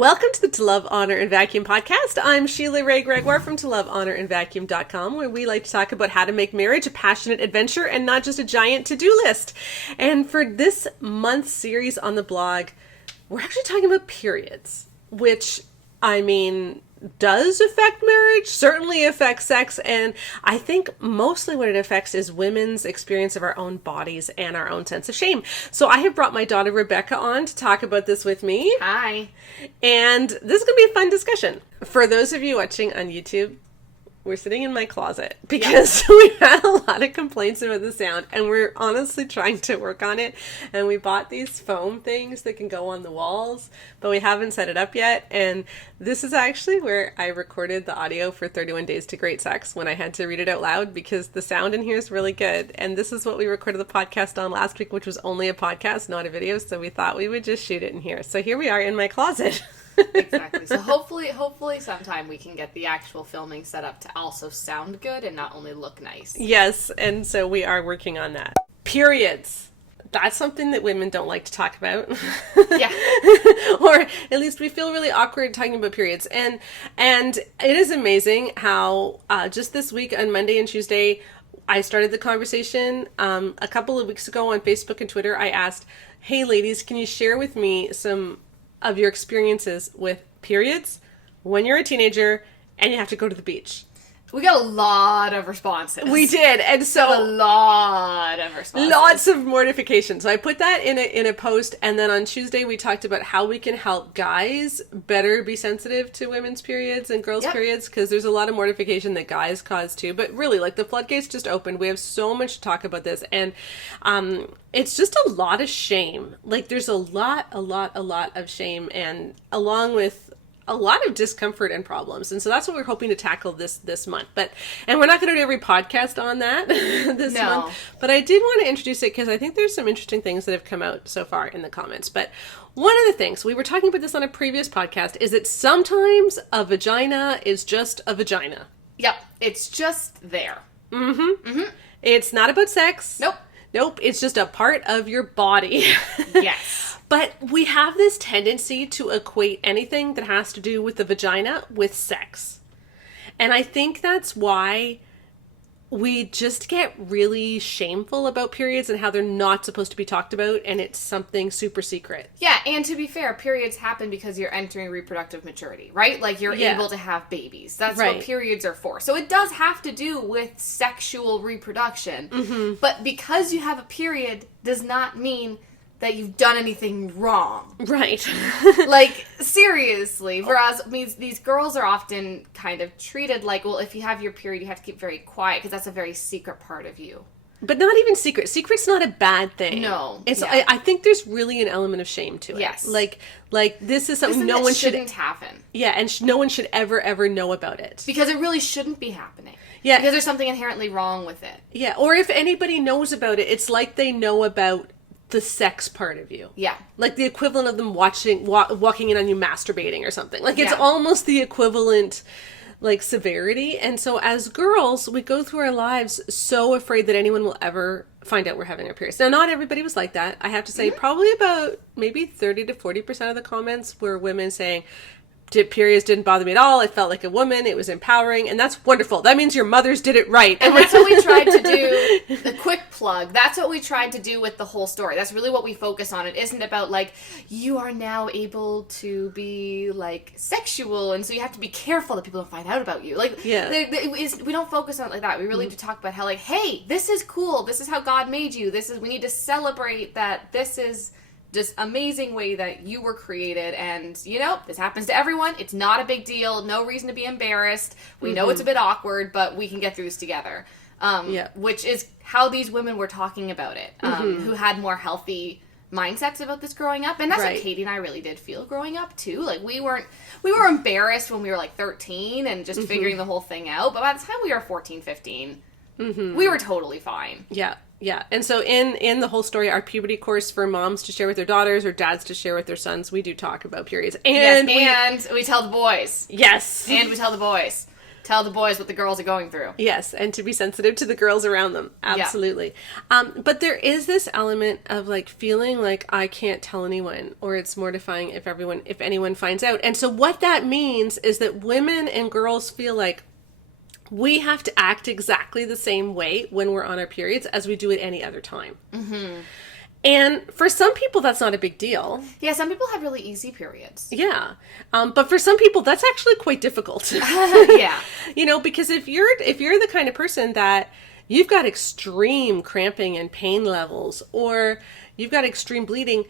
Welcome to the To Love, Honor, and Vacuum podcast. I'm Sheila Wray Gregoire from ToLoveHonorAndVacuum.com, where we like to talk about how to make marriage a passionate adventure and not just a giant to-do list. And for this month's series on the blog, we're actually talking about periods, which, I mean, does affect marriage, certainly affects sex, and I think mostly what it affects is women's experience of our own bodies and our own sense of shame. So I have brought my daughter Rebecca on to talk about this with me. Hi. And this is going to be a fun discussion. For those of you watching on YouTube, we're sitting in my closet because we've had a lot of complaints about the sound, and we're honestly trying to work on it. And we bought these foam things that can go on the walls, but we haven't set it up yet. And this is actually where I recorded the audio for 31 Days to Great Sex when I had to read it out loud because the sound in here is really good. And this is what we recorded the podcast on last week, which was only a podcast, not a video. So we thought we would just shoot it in here. So here we are in my closet. Exactly. So hopefully sometime we can get the actual filming set up to also sound good and not only look nice. Yes, and so we are working on that. Periods. That's something that women don't like to talk about. Yeah. Or at least we feel really awkward talking about periods. And it is amazing how just this week on Monday and Tuesday, I started the conversation. A couple of weeks ago on Facebook and Twitter, I asked, hey ladies, can you share with me some of your experiences with periods when you're a teenager and you have to go to the beach? We got a lot of responses. We did, and so a lot of responses. Lots of mortification. So I put that in a post, and then on Tuesday we talked about how we can help guys better be sensitive to women's periods and girls' periods, because there's a lot of mortification that guys cause too. But really, like, the floodgates just opened. We have so much to talk about this, and it's just a lot of shame. Like, there's a lot of shame, and along with a lot of discomfort and problems. And so that's what we're hoping to tackle this month. And we're not going to do every podcast on that this month. But I did want to introduce it because I think there's some interesting things that have come out so far in the comments. But one of the things, we were talking about this on a previous podcast, is that sometimes a vagina is just a vagina. Yep. It's just there. Mm-hmm. Mm-hmm. It's not about sex. Nope. It's just a part of your body. Yes. But we have this tendency to equate anything that has to do with the vagina with sex. And I think that's why we just get really shameful about periods and how they're not supposed to be talked about, and it's something super secret. Yeah, and to be fair, periods happen because you're entering reproductive maturity, right? Like, you're able to have babies. That's what periods are for. So it does have to do with sexual reproduction. Mm-hmm. But because you have a period does not mean that you've done anything wrong. Right. Like, seriously, for us, these girls are often kind of treated like, well, if you have your period, you have to keep very quiet because that's a very secret part of you. But not even secret. Secret's not a bad thing. No. It's. Yeah. I think there's really an element of shame to it. Yes. Like this is something no one shouldn't happen. Yeah, and no one should ever know about it. Because it really shouldn't be happening. Yeah. Because there's something inherently wrong with it. Yeah, or if anybody knows about it, it's like they know about the sex part of you. Yeah. Like the equivalent of them walking in on you masturbating or something. Like, it's almost the equivalent, like, severity. And so as girls, we go through our lives so afraid that anyone will ever find out we're having our periods. Now, not everybody was like that. I have to say, probably about maybe 30 to 40% of the comments were women saying, periods didn't bother me at all. I felt like a woman. It was empowering. And that's wonderful. That means your mothers did it right. And that's what we tried to do. A quick plug. That's what we tried to do with the whole story. That's really what we focus on. It isn't about, like, you are now able to be, like, sexual, and so you have to be careful that people don't find out about you. Like, we don't focus on it like that. We really do talk about how, like, hey, this is cool. This is how God made you. We need to celebrate that this is just amazing way that you were created, and this happens to everyone. It's not a big deal. No reason to be embarrassed. We know it's a bit awkward, but we can get through this together. Which is how these women were talking about it, who had more healthy mindsets about this growing up, and that's what Katie and I really did feel growing up too. Like, we were embarrassed when we were like 13 and just figuring the whole thing out, but by the time we were 14, 15, we were totally fine. Yeah. And so in the whole story, our puberty course for moms to share with their daughters or dads to share with their sons, we do talk about periods. And we tell the boys. Yes. And we tell the boys. Tell the boys what the girls are going through. Yes, and to be sensitive to the girls around them. Absolutely. Yeah. But there is this element of like feeling like I can't tell anyone, or it's mortifying if anyone finds out. And so what that means is that women and girls feel like we have to act exactly the same way when we're on our periods as we do at any other time. Mm-hmm. And for some people, that's not a big deal. Yeah, some people have really easy periods. Yeah. But for some people, that's actually quite difficult. Yeah. You know, because if you're the kind of person that you've got extreme cramping and pain levels, or you've got extreme bleeding,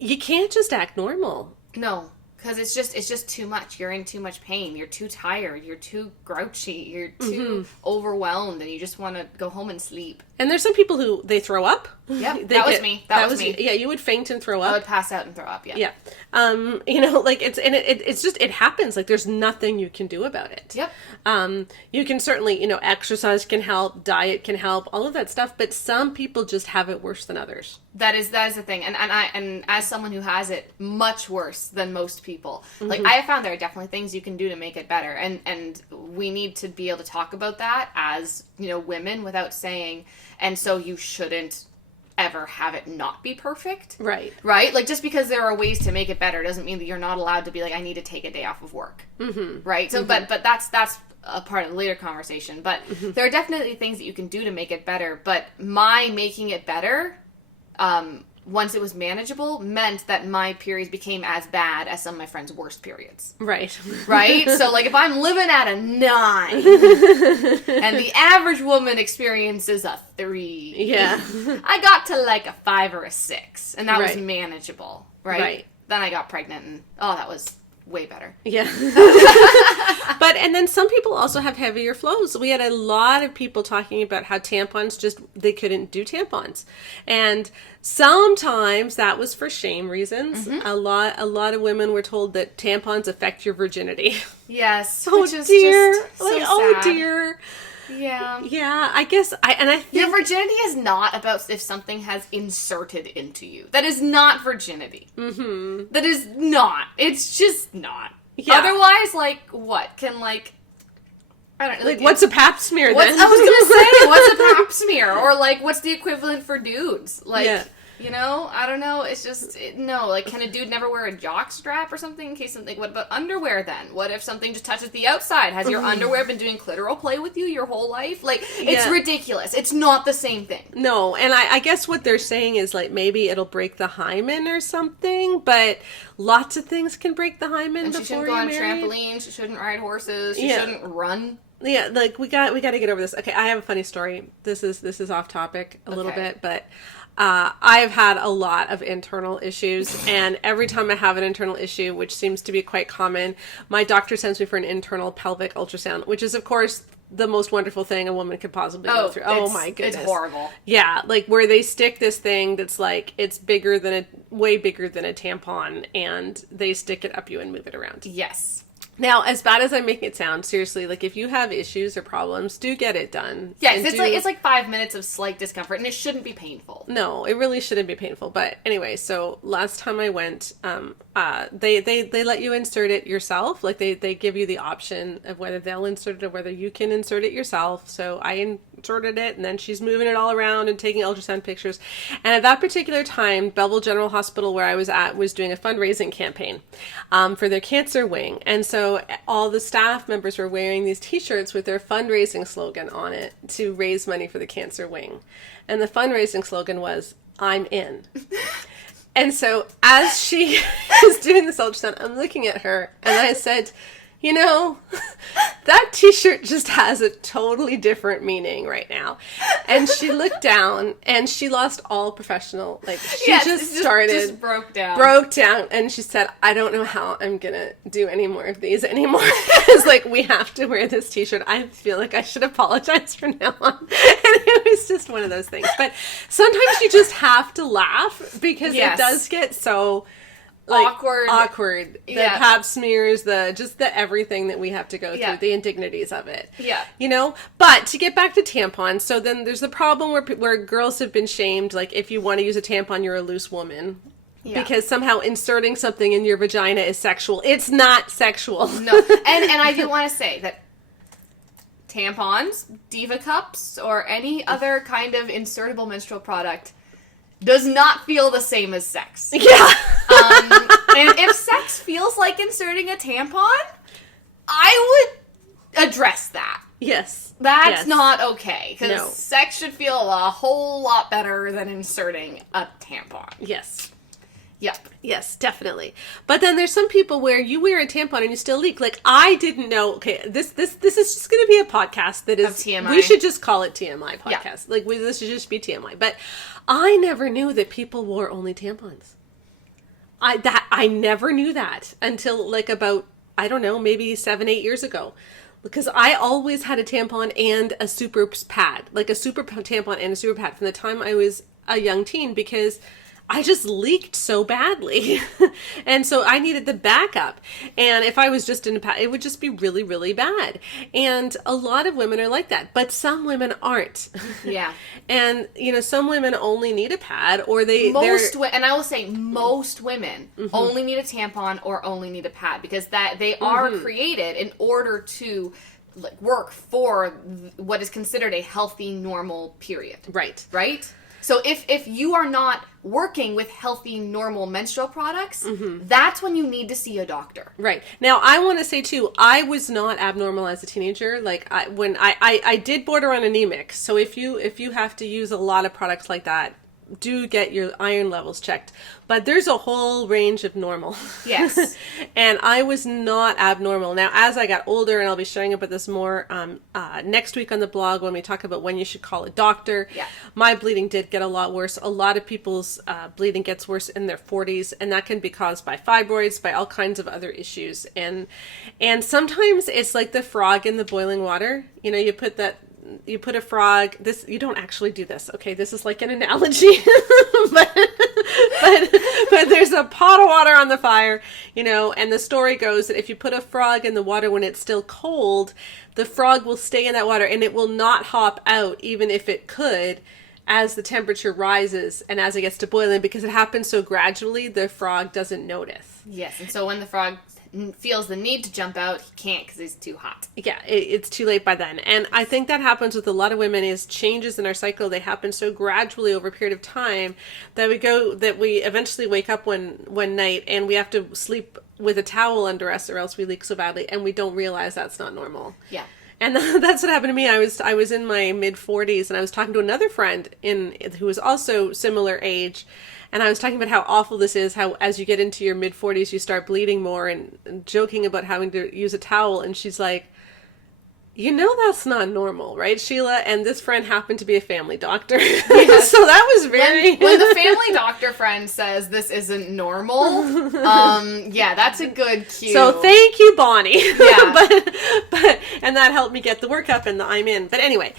you can't just act normal. No. Because it's just too much. You're in too much pain. You're too tired. You're too grouchy. You're too overwhelmed, and you just want to go home and sleep. And there's some people who they throw up. Yep, that was me. That was me. Yeah, you would faint and throw up. I would pass out and throw up. Yeah. Yeah. You know, like it's just it happens. Like there's nothing you can do about it. Yep. You can certainly, you know, exercise can help, diet can help, all of that stuff. But some people just have it worse than others. That is the thing, and as someone who has it much worse than most people, like I have found there are definitely things you can do to make it better, and we need to be able to talk about that as, you know, women without saying, and so you shouldn't ever have it not be perfect. Right. Right? Like, just because there are ways to make it better doesn't mean that you're not allowed to be like, I need to take a day off of work. Mm-hmm. Right? So, but that's a part of the later conversation. But there are definitely things that you can do to make it better. But my making it better, once it was manageable, meant that my periods became as bad as some of my friends' worst periods. Right. Right? So, like, if I'm living at a 9, and the average woman experiences a 3, Yeah. I got to, like, a 5 or a 6, and that was Right. manageable, right? Then I got pregnant, and, that was way better. Yeah. And then some people also have heavier flows. We had a lot of people talking about how tampons they couldn't do tampons. And sometimes that was for shame reasons. Mm-hmm. A lot of women were told that tampons affect your virginity. Yes. Oh which is dear. Just so like, sad. oh dear. Yeah. Yeah, I guess I think your virginity is not about if something has inserted into you. That is not virginity. Mm-hmm. That is not. It's just not. Yeah. Otherwise, like, what? Can, like, I don't know. Like, what's a pap smear then? I was gonna say, what's a pap smear? Or, like, what's the equivalent for dudes? Like, yeah. You know? I don't know. It's just, no. Like, can a dude never wear a jock strap or something in case something... What about underwear, then? What if something just touches the outside? Has your underwear been doing clitoral play with you your whole life? Like, it's ridiculous. It's not the same thing. No, and I guess what they're saying is, like, maybe it'll break the hymen or something, but lots of things can break the hymen and before she shouldn't go on married. trampolines. She shouldn't ride horses. She shouldn't run. Yeah, like, we got to get over this. Okay, I have a funny story. This is off topic a little bit, but... I've had a lot of internal issues, and every time I have an internal issue, which seems to be quite common, my doctor sends me for an internal pelvic ultrasound, which is, of course, the most wonderful thing a woman could possibly go through. Oh my goodness. It's horrible. Yeah, like where they stick this thing that's like, it's way bigger than a tampon, and they stick it up you and move it around. Yes. Now, as bad as I make it sound, seriously, like, if you have issues or problems, do get it done. Yes, it's like 5 minutes of slight discomfort, and it shouldn't be painful. No, it really shouldn't be painful. But anyway, so last time I went, they let you insert it yourself. Like, they give you the option of whether they'll insert it or whether you can insert it yourself. So I inserted it, and then she's moving it all around and taking ultrasound pictures. And at that particular time, Belleville General Hospital, where I was at, was doing a fundraising campaign for their cancer wing. And so all the staff members were wearing these t-shirts with their fundraising slogan on it to raise money for the cancer wing. And the fundraising slogan was, "I'm in." And so as she is doing this ultrasound, I'm looking at her and I said, you know, that t-shirt just has a totally different meaning right now. And she looked down and she lost all professional, like, she just broke down. And she said, I don't know how I'm gonna do any more of these anymore. It's like, we have to wear this t-shirt. I feel like I should apologize from now on. And it was just one of those things. But sometimes you just have to laugh because it does get so... like, awkward. The pap smears, the everything that we have to go through, the indignities of it. Yeah. You know? But to get back to tampons, so then there's the problem where girls have been shamed, like, if you want to use a tampon, you're a loose woman. Yeah. Because somehow inserting something in your vagina is sexual. It's not sexual. No. And I do want to say that tampons, Diva cups, or any other kind of insertable menstrual product does not feel the same as sex. Yeah. And if sex feels like inserting a tampon, I would address that. Yes. That's not okay. Because No. sex should feel a whole lot better than inserting a tampon. Yes. Yep. Yes, definitely. But then there's some people where you wear a tampon and you still leak. Like, I didn't know. Okay, this is just going to be a podcast that is Of TMI. We should just call it TMI podcast. Yeah. Like, this should just be TMI. But I never knew that people wore only tampons. I never knew that until like about, I don't know, maybe 7-8 years ago. Because I always had a tampon and a super pad, like a super tampon and a super pad from the time I was a young teen, because I just leaked so badly. And so I needed the backup. And if I was just in a pad, it would just be really, really bad. And a lot of women are like that, but some women aren't. Yeah. And, you know, some women only need a pad, or and I will say most women only need a tampon or only need a pad, because that they are created in order to like work for what is considered a healthy, normal period. Right. Right? So if you are not working with healthy, normal menstrual products, that's when you need to see a doctor. Right. Now, I want to say, too, I was not abnormal as a teenager. Like, I did border on anemic. So if you have to use a lot of products like that, do get your iron levels checked. But there's a whole range of normal. Yes. And I was not abnormal. Now, as I got older, and I'll be sharing about this more next week on the blog when we talk about when you should call a doctor, my bleeding did get a lot worse. A lot of people's bleeding gets worse in their 40s, and that can be caused by fibroids, by all kinds of other issues. And sometimes it's like the frog in the boiling water. You know, you put a frog, you don't actually do this, okay? This is like an analogy, but there's a pot of water on the fire, you know, and the story goes that if you put a frog in the water when it's still cold, the frog will stay in that water and it will not hop out, even if it could, as the temperature rises and as it gets to boiling, because it happens so gradually, the frog doesn't notice. Yes, and so when the frog feels the need to jump out, he can't because it's too hot. Yeah, it's too late by then. And I think that happens with a lot of women, is changes in our cycle. They happen so gradually over a period of time that we eventually wake up one night and we have to sleep with a towel under us, or else we leak so badly, and we don't realize that's not normal. Yeah. And that's what happened to me. I was in my mid-40s, and I was talking to another friend who was also similar age, and I was talking about how awful this is, how as you get into your mid-40s, you start bleeding more, and joking about having to use a towel. And she's like, you know, that's not normal, right, Sheila? And this friend happened to be a family doctor. Yes. So that was very... When the family doctor friend says this isn't normal, yeah, that's a good cue. So thank you, Bonnie. Yeah. but and that helped me get the workup and the I'm in. But anyway,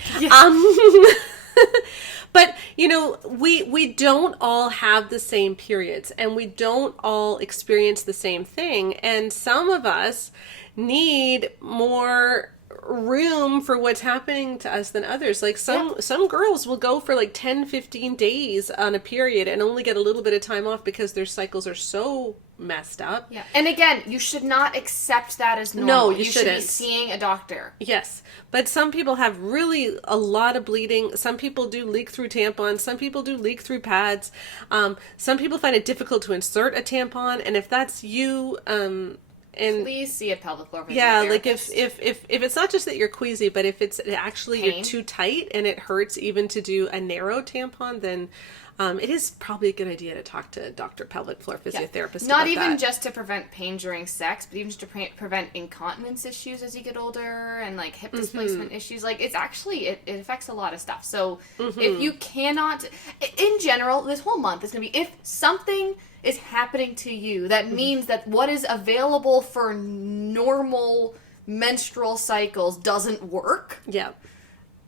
but, you know, we don't all have the same periods, and we don't all experience the same thing. And some of us need more room for what's happening to us than others. Like some girls will go for like 10-15 days on a period and only get a little bit of time off because their cycles are so messed up. Yeah. And again, you should not accept that as normal. No, you shouldn't. Should be seeing a doctor. Yes. But some people have really a lot of bleeding. Some people do leak through tampons. Some people do leak through pads. Some people find it difficult to insert a tampon. And if that's you, and please see a pelvic floor physiotherapist. Yeah, like if it's not just that you're queasy, but if it's actually Pain. You're too tight and it hurts even to do a narrow tampon, then it is probably a good idea to talk to a doctor, pelvic floor physiotherapist. Not about even that. just to prevent pain during sex, but even just to prevent incontinence issues as you get older, and like hip displacement issues. Like it's actually it affects a lot of stuff. So if you cannot, in general, this whole month is going to be, if something is happening to you that means that what is available for normal menstrual cycles doesn't work. Yeah.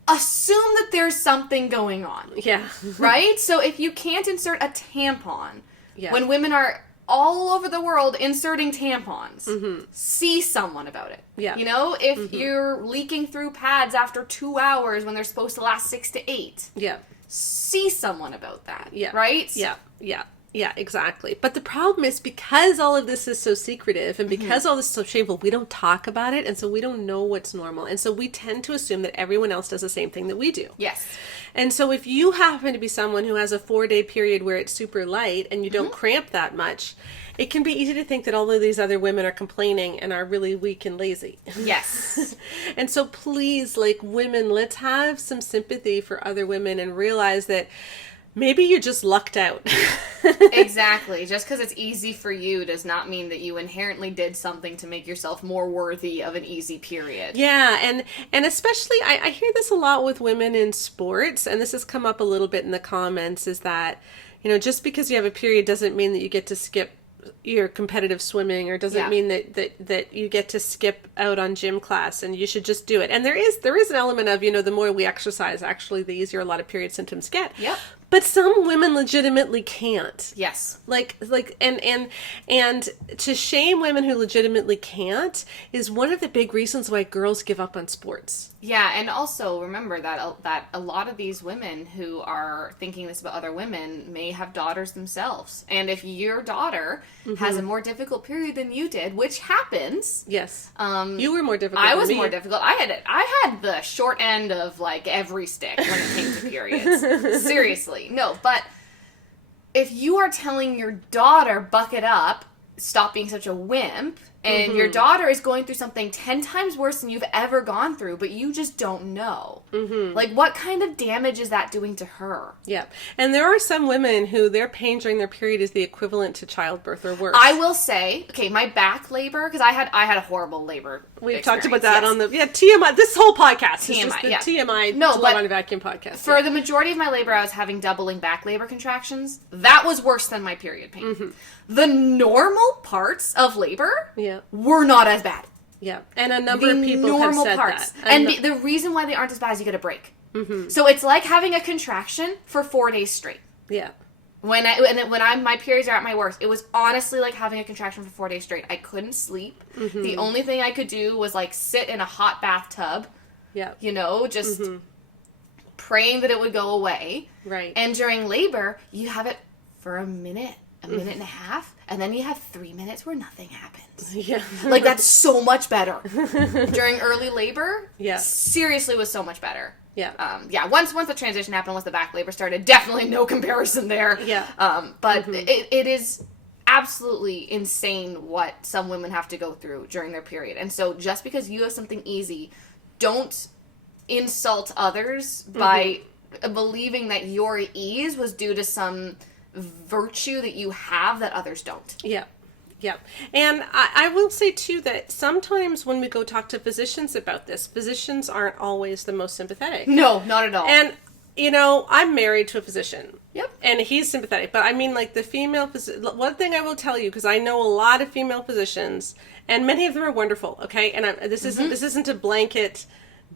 Assume that there's something going on. Yeah. Right? So if you can't insert a tampon, Yeah. when women are all over the world inserting tampons, see someone about it. Yeah. You know, if you're leaking through pads after 2 hours when they're supposed to last 6 to 8, Yeah. see someone about that. Yeah. Right? Yeah. Yeah. Yeah, exactly. But the problem is because all of this is so secretive and because all this is so shameful, we don't talk about it. And so we don't know what's normal. And so we tend to assume that everyone else does the same thing that we do. Yes. And so if you happen to be someone who has a 4-day period where it's super light and you don't cramp that much, it can be easy to think that all of these other women are complaining and are really weak and lazy. Yes. And so please, like women, let's have some sympathy for other women and realize that maybe you just lucked out. Exactly. Just because it's easy for you does not mean that you inherently did something to make yourself more worthy of an easy period. Yeah, and especially, I hear this a lot with women in sports, and this has come up a little bit in the comments, is that, just because you have a period doesn't mean that you get to skip your competitive swimming, or doesn't mean that you get to skip out on gym class, and you should just do it. And there is an element of, the more we exercise, actually, the easier a lot of period symptoms get. Yep. But some women legitimately can't. Yes. And to shame women who legitimately can't is one of the big reasons why girls give up on sports. Yeah, and also remember that a lot of these women who are thinking this about other women may have daughters themselves. And if your daughter has a more difficult period than you did, which happens. Yes. You were more difficult I than was me. more difficult. I had the short end of like every stick when it came to periods. Seriously. No, but if you are telling your daughter, buck it up, stop being such a wimp, and your daughter is going through something 10 times worse than you've ever gone through, but you just don't know. Like, what kind of damage is that doing to her? Yeah. And there are some women who their pain during their period is the equivalent to childbirth or worse. I will say, okay, my back labor, because I had a horrible labor We've talked about that on the TMI. This whole podcast is just the TMI but on a vacuum podcast. For the majority of my labor, I was having doubling back labor contractions. That was worse than my period pain. The normal parts of labor were not as bad. Yeah, and a number of people have said that. And the reason why they aren't as bad is you get a break. So it's like having a contraction for 4 days straight. Yeah. When my periods are at my worst, it was honestly like having a contraction for 4 days straight. I couldn't sleep. The only thing I could do was like sit in a hot bathtub. Yeah. Just praying that it would go away. Right. And during labor, you have it for a minute and a half, and then you have 3 minutes where nothing happens. Yeah. Like, that's so much better. During early labor, yeah, seriously was so much better. Yeah. Once the transition happened, once the back labor started, definitely no comparison there. Yeah. But it is absolutely insane what some women have to go through during their period. And so just because you have something easy, don't insult others by believing that your ease was due to some virtue that you have that others don't. Yeah. Yeah. And I will say, too, that sometimes when we go talk to physicians about this, physicians aren't always the most sympathetic. No, not at all. And, I'm married to a physician. Yep. And he's sympathetic. But I mean, like, the female one thing I will tell you, because I know a lot of female physicians, and many of them are wonderful, okay? And this isn't a blanket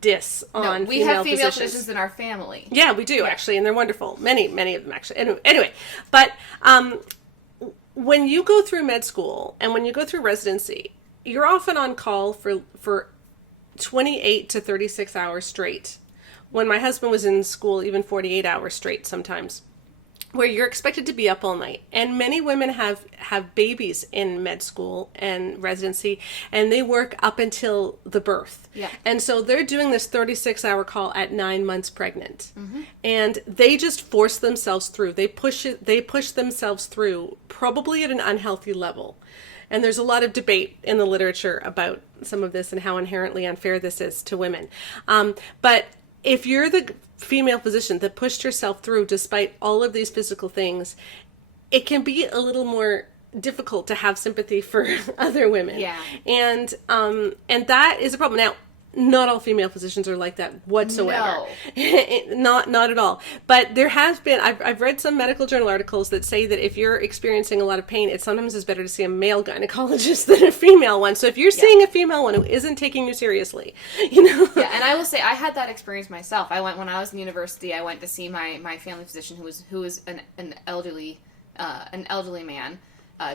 diss on we female have female physicians. physicians in our family. Yeah, we do, actually, and they're wonderful. Many of them, actually. Anyway, but when you go through med school and when you go through residency, you're often on call for 28 to 36 hours straight. When my husband was in school, even 48 hours straight sometimes, where you're expected to be up all night. And many women have babies in med school and residency, and they work up until the birth. Yeah. And so they're doing this 36-hour call at 9 months pregnant. And they just force themselves through. They push themselves through, probably at an unhealthy level. And there's a lot of debate in the literature about some of this and how inherently unfair this is to women. But if you're the female physician that pushed herself through despite all of these physical things, it can be a little more difficult to have sympathy for other women. Yeah. And that is a problem. Now, not all female physicians are like that whatsoever. No. not at all. But there has been, I've read some medical journal articles that say that if you're experiencing a lot of pain, it sometimes is better to see a male gynecologist than a female one. So if you're seeing a female one who isn't taking you seriously, Yeah, and I will say, I had that experience myself. When I was in university, I went to see my family physician who was an elderly man,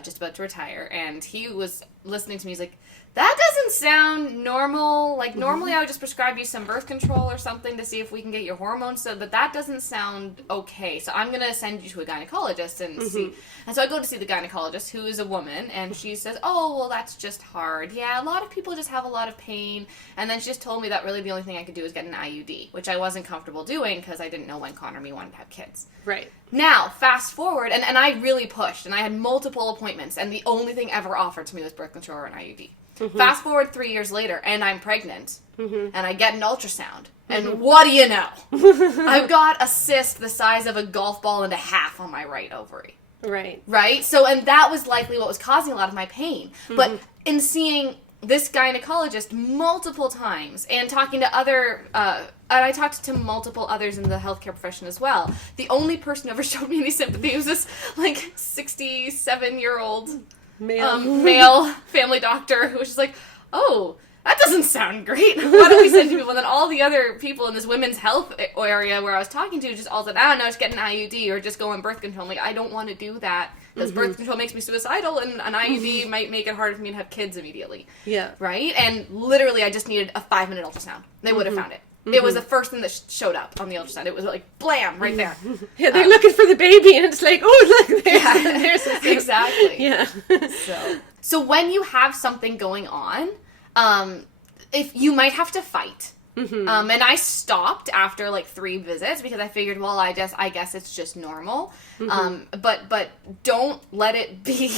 just about to retire, and he was listening to me. He's like, that doesn't sound normal. Like, normally I would just prescribe you some birth control or something to see if we can get your hormones, but that doesn't sound okay. So I'm going to send you to a gynecologist and see. And so I go to see the gynecologist, who is a woman, and she says, oh, well, that's just hard. Yeah, a lot of people just have a lot of pain. And then she just told me that really the only thing I could do is get an IUD, which I wasn't comfortable doing because I didn't know when Connor and me wanted to have kids. Right. Now, fast forward, and I really pushed, and I had multiple appointments, and the only thing ever offered to me was birth control or an IUD. Fast forward 3 years later, and I'm pregnant, and I get an ultrasound, and what do you know? I've got a cyst the size of a golf ball and a half on my right ovary. Right. Right? So, and that was likely what was causing a lot of my pain. But in seeing this gynecologist multiple times, and talking to other, and I talked to multiple others in the healthcare profession as well, the only person who ever showed me any sympathy was this, 67-year-old... male family doctor who was just like, oh, that doesn't sound great. Why don't we send people? And then all the other people in this women's health area where I was talking to just all said, no, just get an IUD or just go on birth control. I'm like, I don't want to do that because birth control makes me suicidal and an IUD might make it harder for me to have kids immediately. Yeah. Right? And literally I just needed a 5-minute ultrasound. They would have found it. It was the first thing that showed up on the ultrasound. It was like, blam, right there. Yeah, they're looking for the baby, and it's like, oh, look, there's exactly. Yeah. So when you have something going on, if you might have to fight. And I stopped after 3 visits because I figured, well, I guess it's just normal. But don't let it be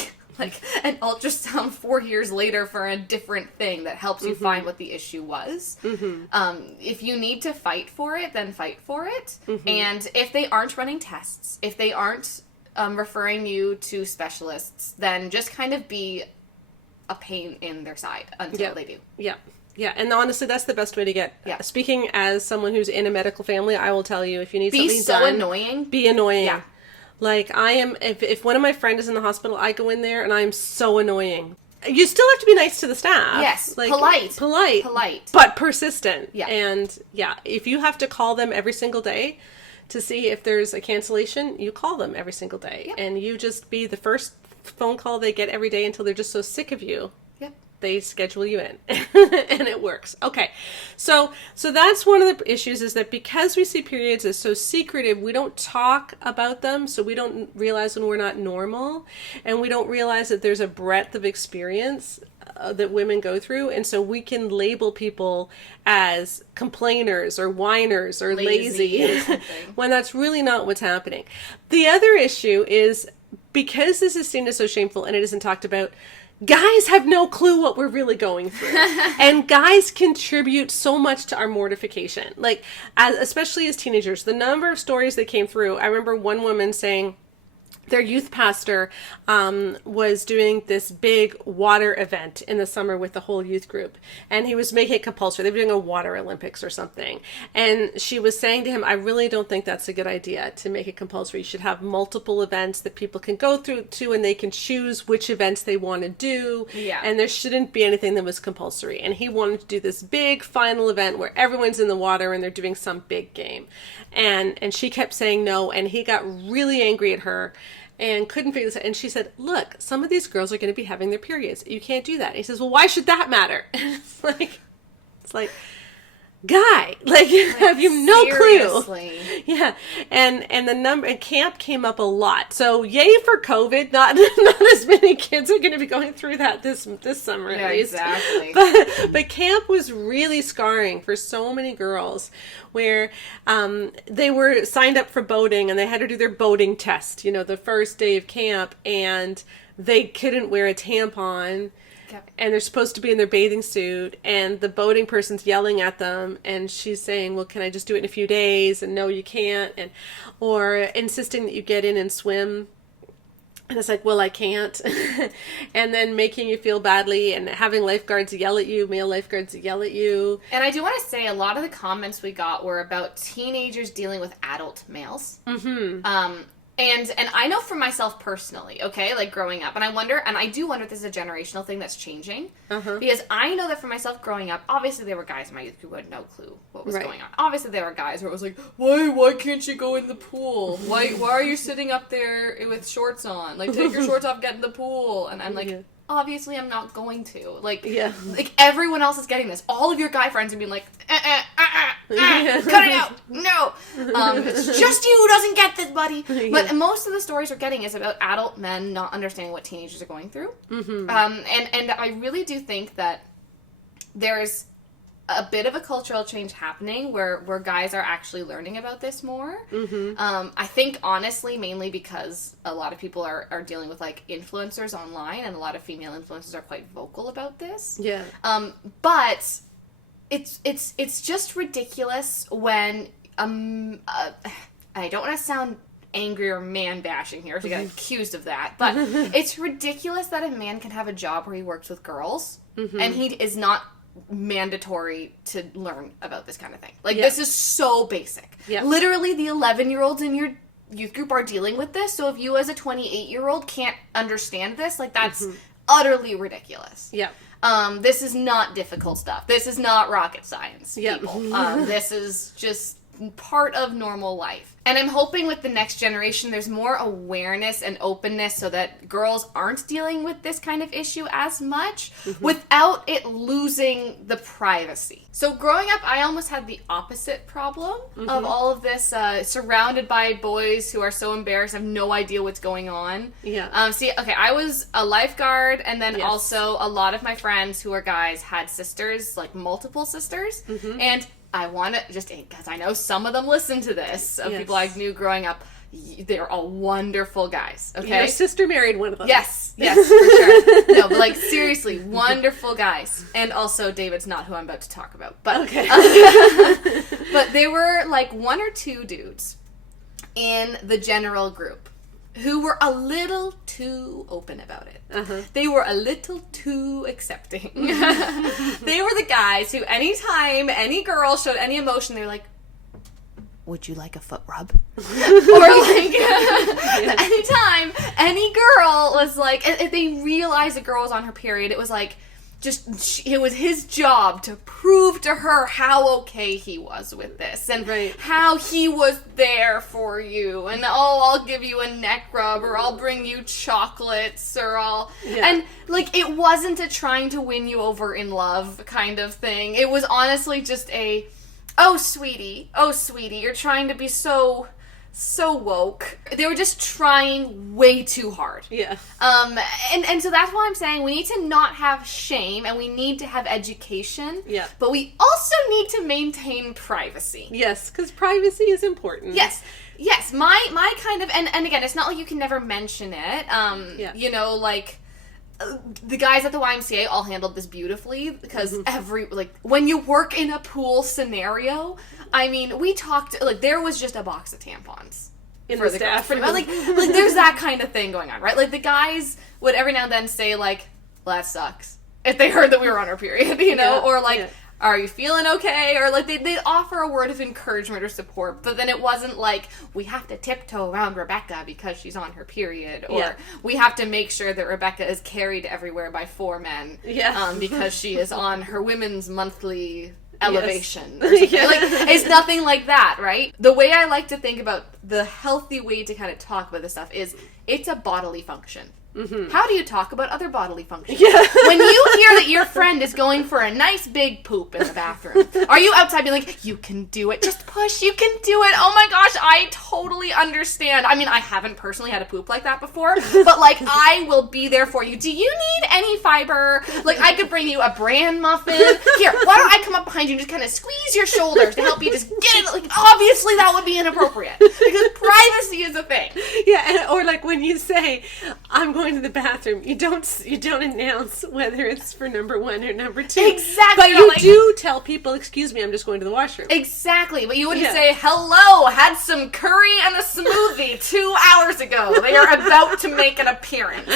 an ultrasound 4 years later for a different thing that helps you find what the issue was. If you need to fight for it, then fight for it. And if they aren't running tests, if they aren't referring you to specialists, then just kind of be a pain in their side until they do. Yeah. Yeah, and honestly, that's the best way to get. Yeah. Speaking as someone who's in a medical family, I will tell you, if you need something done, annoying. Be annoying. Yeah. I am, if one of my friends is in the hospital, I go in there and I am so annoying. You still have to be nice to the staff. Yes, polite. But persistent. Yeah. And if you have to call them every single day to see if there's a cancellation, you call them every single day. Yep. And you just be the first phone call they get every day until they're just so sick of you. They schedule you in and it works. Okay. So that's one of the issues, is that because we see periods as so secretive, we don't talk about them. So we don't realize when we're not normal, and we don't realize that there's a breadth of experience that women go through. And so we can label people as complainers or whiners or lazy when that's really not what's happening. The other issue is, because this is seen as so shameful and it isn't talked about, guys have no clue what we're really going through. And guys contribute so much to our mortification. Especially as teenagers, the number of stories that came through. I remember one woman saying their youth pastor was doing this big water event in the summer with the whole youth group. And he was making it compulsory. They were doing a water Olympics or something. And she was saying to him, I really don't think that's a good idea to make it compulsory. You should have multiple events that people can go through to, and they can choose which events they want to do. Yeah. And there shouldn't be anything that was compulsory. And he wanted to do this big final event where everyone's in the water and they're doing some big game. And she kept saying no, and he got really angry at her and couldn't figure this out. And she said, look, some of these girls are going to be having their periods. You can't do that. And he says, well, why should that matter? It's like, guy, have you no seriously. Clue? Yeah. And the number, and camp came up a lot. So yay for COVID. Not as many kids are going to be going through that this summer at least. Exactly. But camp was really scarring for so many girls, where they were signed up for boating and they had to do their boating test, the first day of camp, and they couldn't wear a tampon. And they're supposed to be in their bathing suit, and the boating person's yelling at them, and she's saying, well, can I just do it in a few days? And no, you can't. Or insisting that you get in and swim. And it's like, well, I can't. And then making you feel badly, and having lifeguards yell at you, male lifeguards yell at you. And I do want to say, a lot of the comments we got were about teenagers dealing with adult males. And I know for myself personally, okay, growing up, and I do wonder if this is a generational thing that's changing, because I know that for myself growing up, obviously there were guys in my youth who had no clue what was going on. Obviously there were guys where it was like, why can't you go in the pool? Why are you sitting up there with shorts on? Take your shorts off, get in the pool. And I'm like, obviously I'm not going to. Like, Yeah. like everyone else is getting this. All of your guy friends are being like, cut it out. No. It's just you who doesn't get this, buddy. But most of the stories we're getting is about adult men not understanding what teenagers are going through. And I really do think that there's a bit of a cultural change happening where guys are actually learning about this more. I think, honestly, mainly because a lot of people are dealing with, like, influencers online, and a lot of female influencers are quite vocal about this. Yeah. But it's just ridiculous when, I don't want to sound angry or man-bashing here to get accused of that, but it's ridiculous that a man can have a job where he works with girls, and he is not mandatory to learn about this kind of thing. Like, this is so basic. Literally, the 11-year-olds in your youth group are dealing with this, so if you as a 28-year-old can't understand this, like, that's utterly ridiculous. This is not difficult stuff. This is not rocket science, people. This is just part of normal life. And I'm hoping with the next generation there's more awareness and openness so that girls aren't dealing with this kind of issue as much without it losing the privacy. So growing up, I almost had the opposite problem of all of this, surrounded by boys who are so embarrassed, have no idea what's going on. I was a lifeguard, and then also a lot of my friends who are guys had sisters, like multiple sisters, and I want to, just because I know some of them listen to this, of people I knew growing up, they're all wonderful guys, okay? Your sister married one of them. Yes, for sure. No, but, like, seriously, wonderful guys. And also, David's not who I'm about to talk about. But, but there were, like, one or two dudes in the general group who were a little too open about it. They were a little too accepting. They were the guys who, anytime any girl showed any emotion, they were like, would you like a foot rub? Or, like, anytime any girl was like, if they realized a girl was on her period, it was like, it was his job to prove to her how okay he was with this, and how he was there for you, and I'll give you a neck rub, or I'll bring you chocolates, or and, like, it wasn't a trying to win you over in love kind of thing. It was honestly just oh sweetie, you're trying to be so woke. They were just trying way too hard. And so that's why I'm saying we need to not have shame, and we need to have education. But we also need to maintain privacy. Yes, because privacy is important. Yes, my kind of, and again, it's not like you can never mention it. You know, like, the guys at the YMCA all handled this beautifully, because when you work in a pool scenario, I mean, we talked, like, there was just a box of tampons in the staff room. Like there's that kind of thing going on, right? Like, the guys would every now and then say, like, well, that sucks, if they heard that we were on our period, you know, or like, are you feeling okay? Or, like, they'd offer a word of encouragement or support, but then it wasn't like, we have to tiptoe around Rebecca because she's on her period, or we have to make sure that Rebecca is carried everywhere by 4 men because she is on her women's monthly elevation. Like, it's nothing like that, right? The way I like to think about the healthy way to kind of talk about this stuff is, it's a bodily function. How do you talk about other bodily functions? When you hear that your friend is going for a nice big poop in the bathroom, are you outside being like, you can do it, just push, you can do it, oh my gosh, I totally understand. I mean, I haven't personally had a poop like that before, but, like, I will be there for you. Do you need any fiber? Like, I could bring you a bran muffin. Here, why don't I come up behind you and just kind of squeeze your shoulders to help you just get it? Like, obviously that would be inappropriate, because privacy is a thing. Or, like, when you say, I'm going to the bathroom, you don't announce whether it's for number 1 or number 2. Exactly. But you do tell people, excuse me, I'm just going to the washroom. Exactly. But you wouldn't say, hello, had some curry and a smoothie 2 hours ago. They are about to make an appearance.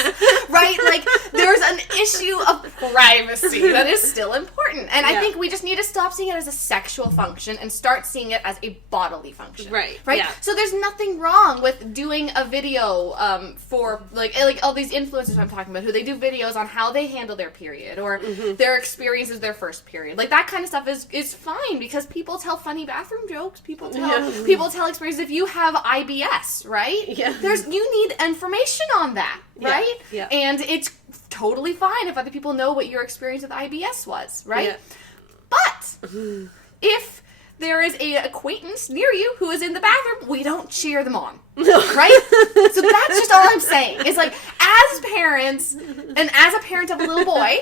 Right? Like, there's an issue of privacy that is still important. And I think we just need to stop seeing it as a sexual function and start seeing it as a bodily function. Right? So there's nothing wrong with doing a video for, like all these influencers I'm talking about, who they do videos on how they handle their period, or their experiences their first period. Like, that kind of stuff is fine, because people tell funny bathroom jokes. People tell experiences. If you have IBS, right? You need information on that, right? And it's totally fine if other people know what your experience with IBS was, right? Yeah. But if there is a acquaintance near you who is in the bathroom, we don't cheer them on. Right? So that's just all I'm saying. Is like, as parents, and as a parent of a little boy,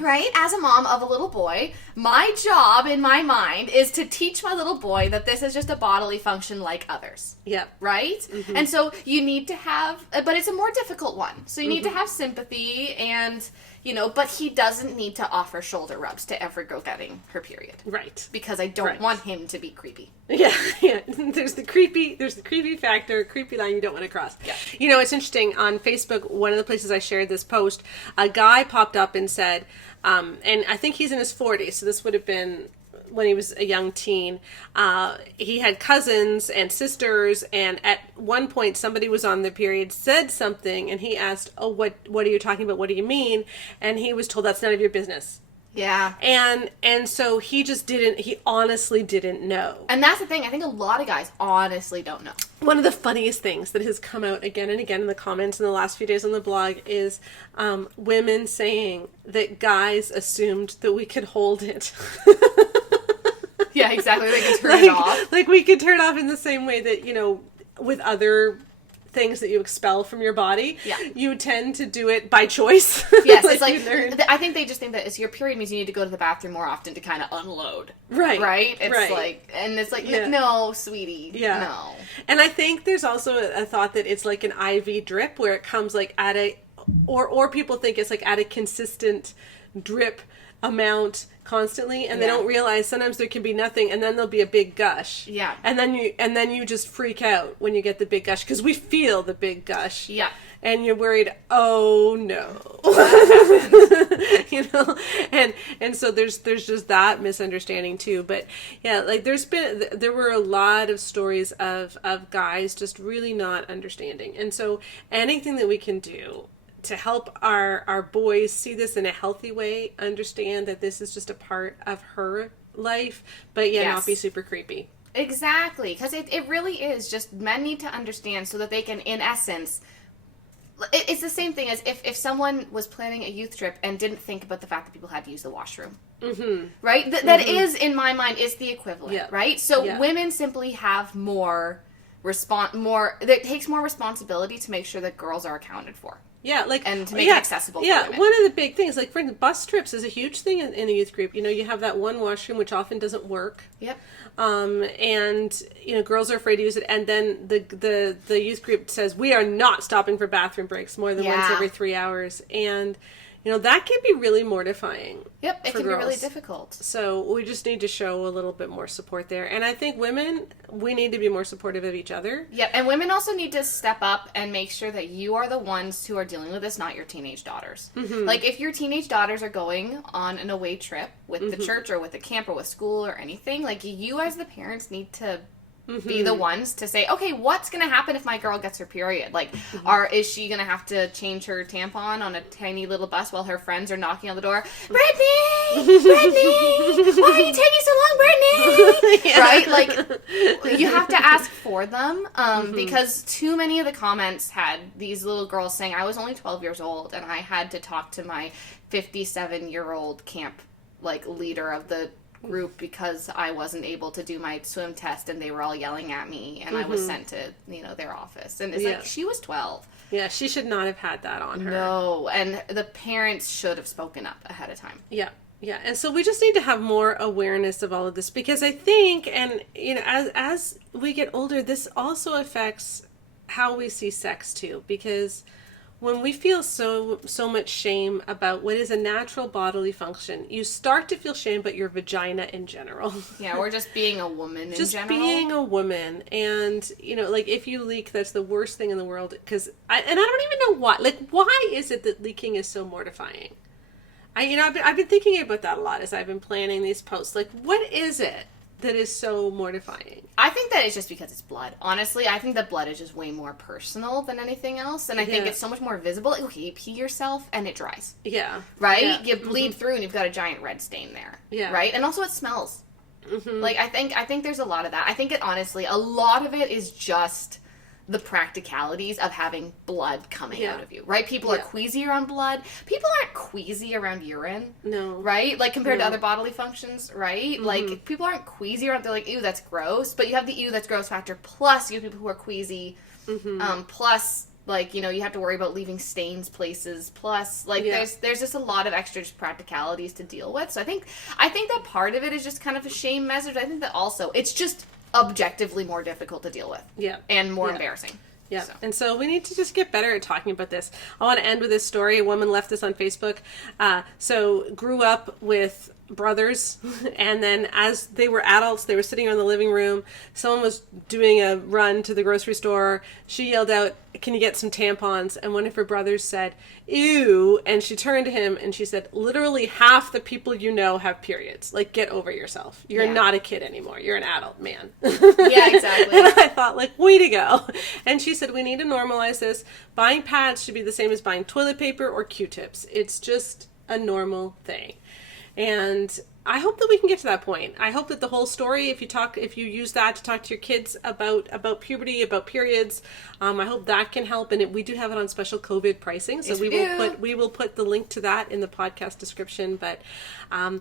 right? As a mom of a little boy, my job in my mind is to teach my little boy that this is just a bodily function like others. Yeah. Right? And so you need to have, but it's a more difficult one. So you need to have sympathy and, you know, but he doesn't need to offer shoulder rubs to every girl getting her period. Right. Because I don't want him to be creepy. Yeah, yeah. There's the creepy factor, creepy line you don't want to cross. Yeah. You know, it's interesting. On Facebook, one of the places I shared this post, a guy popped up and said, and I think he's in his 40s, so this would have been when he was a young teen. He had cousins and sisters, and at one point somebody was on their period, said something, and he asked, "Oh, what are you talking about? What do you mean?" And he was told, "That's none of your business." Yeah. And so he honestly didn't know. And that's the thing. I think a lot of guys honestly don't know. One of the funniest things that has come out again and again in the comments in the last few days on the blog is women saying that guys assumed that we could hold it. Yeah, exactly. They can turn it off. Like we could turn it off in the same way that, you know, with other things that you expel from your body, you tend to do it by choice. Yes, it's like, I think they just think that it's your period means you need to go to the bathroom more often to kind of unload. Right. Right? It's like, and it's like, no, sweetie, no. And I think there's also a thought that it's like an IV drip where it comes like at a, or people think it's like at a consistent drip amount constantly, and they don't realize sometimes there can be nothing, and then there'll be a big gush. Yeah. And then you just freak out when you get the big gush, because we feel the big gush. Yeah. And you're worried, oh no. You know? And so there's just that misunderstanding too. But yeah, like there were a lot of stories of guys just really not understanding. And so anything that we can do to help our boys see this in a healthy way, understand that this is just a part of her life, but not be super creepy. Exactly, because it really is just, men need to understand so that they can, in essence, it's the same thing as if someone was planning a youth trip and didn't think about the fact that people had to use the washroom. Mm-hmm. Right? That is, in my mind, is the equivalent, right? So women simply have it takes more responsibility to make sure that girls are accounted for. Yeah, like, and to make it accessible for women. One of the big things, like, for instance, bus trips is a huge thing in a youth group. You know, you have that one washroom which often doesn't work. Yep. And, you know, girls are afraid to use it, and then the youth group says, we are not stopping for bathroom breaks more than once every 3 hours. And, you know, that can be really mortifying. Yep, it can be really difficult. So we just need to show a little bit more support there. And I think women, we need to be more supportive of each other. Yep, and women also need to step up and make sure that you are the ones who are dealing with this, not your teenage daughters. Mm-hmm. Like, if your teenage daughters are going on an away trip with the church or with the camp or with school or anything, like, you as the parents need to be the ones to say, okay, what's going to happen if my girl gets her period? Like, is she going to have to change her tampon on a tiny little bus while her friends are knocking on the door? Brittany! Why are you taking so long, Brittany? Right? Like, you have to ask for them, because too many of the comments had these little girls saying, I was only 12 years old, and I had to talk to my 57-year-old camp, like, leader of the group because I wasn't able to do my swim test, and they were all yelling at me, and I was sent to, you know, their office. And it's like, she was 12. Yeah, she should not have had that on her. No, and the parents should have spoken up ahead of time. Yeah. Yeah, and so we just need to have more awareness of all of this, because I think, and, you know, as we get older, this also affects how we see sex too, because when we feel so much shame about what is a natural bodily function, you start to feel shame about your vagina in general. Yeah, or just being a woman in general. Just being a woman. And, you know, like, if you leak, that's the worst thing in the world. And I don't even know why. Like, why is it that leaking is so mortifying? I've been thinking about that a lot as I've been planning these posts. Like, what is it that is so mortifying? I think that it's just because it's blood. Honestly, I think that blood is just way more personal than anything else. And I think it's so much more visible. Like, okay, you pee yourself and it dries. Yeah. Right? Yeah. You bleed through and you've got a giant red stain there. Yeah. Right? And also it smells. Mm-hmm. Like, I think there's a lot of that. I think honestly, a lot of it is just the practicalities of having blood coming Yeah. out of you, right? People are queasy around blood. People aren't queasy around urine. No. Right? Like, compared to other bodily functions, right? Mm-hmm. Like, people aren't queasy around, they're like, ew, that's gross. But you have the ew, that's gross factor, plus you have people who are queasy, plus, like, you know, you have to worry about leaving stains places, plus, like, there's just a lot of extra just practicalities to deal with. So I think that part of it is just kind of a shame message. I think that also, it's just objectively more difficult to deal with. Yeah. And more embarrassing. Yeah. And so we need to just get better at talking about this. I want to end with this story. A woman left this on Facebook. So grew up with brothers, and then as they were adults, they were sitting around the living room. Someone was doing a run to the grocery store. She yelled out, "Can you get some tampons?" And one of her brothers said, "Ew." And she turned to him and she said, "Literally half the people you know have periods. Like, get over yourself. You're not a kid anymore. You're an adult man." Yeah, exactly. And I thought, like, way to go. And she said, we need to normalize this. Buying pads should be the same as buying toilet paper or Q-tips. It's just a normal thing. And I hope that we can get to that point. I hope that the whole story, if you use that to talk to your kids about puberty, about periods, I hope that can help. And we do have it on special COVID pricing, so we will put the link to that in the podcast description. But I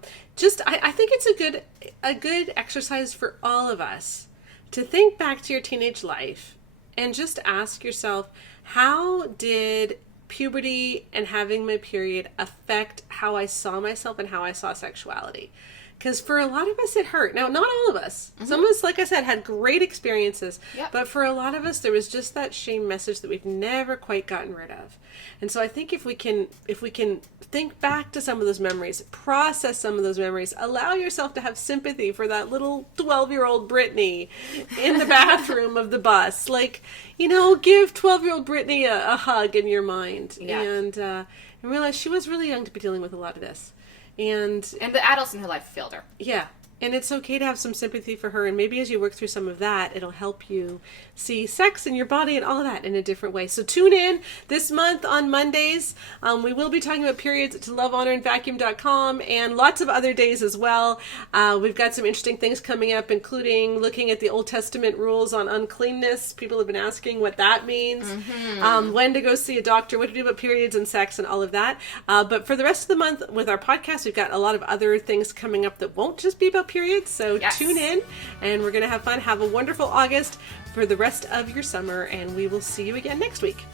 think it's a good exercise for all of us to think back to your teenage life and just ask yourself, how did puberty and having my period affect how I saw myself and how I saw sexuality? Because for a lot of us, it hurt. Now, not all of us. Some of us, like I said, had great experiences. Yep. But for a lot of us, there was just that shame message that we've never quite gotten rid of. And so I think if we can think back to some of those memories, process some of those memories, allow yourself to have sympathy for that little 12-year-old Brittany in the bathroom of the bus. Like, you know, give 12-year-old Brittany a hug in your mind. Yeah. And realize she was really young to be dealing with a lot of this. And the adults in her life failed her. Yeah. And it's okay to have some sympathy for her. And maybe as you work through some of that, it'll help you see sex and your body and all of that in a different way. So tune in this month on Mondays. We will be talking about periods to lovehonorandvacuum.com and lots of other days as well. We've got some interesting things coming up, including looking at the Old Testament rules on uncleanness. People have been asking what that means. When to go see a doctor, what to do about periods and sex and all of that. But for the rest of the month with our podcast, we've got a lot of other things coming up that won't just be about periods. So tune in and we're going to have fun. Have a wonderful August for the rest of your summer, and we will see you again next week.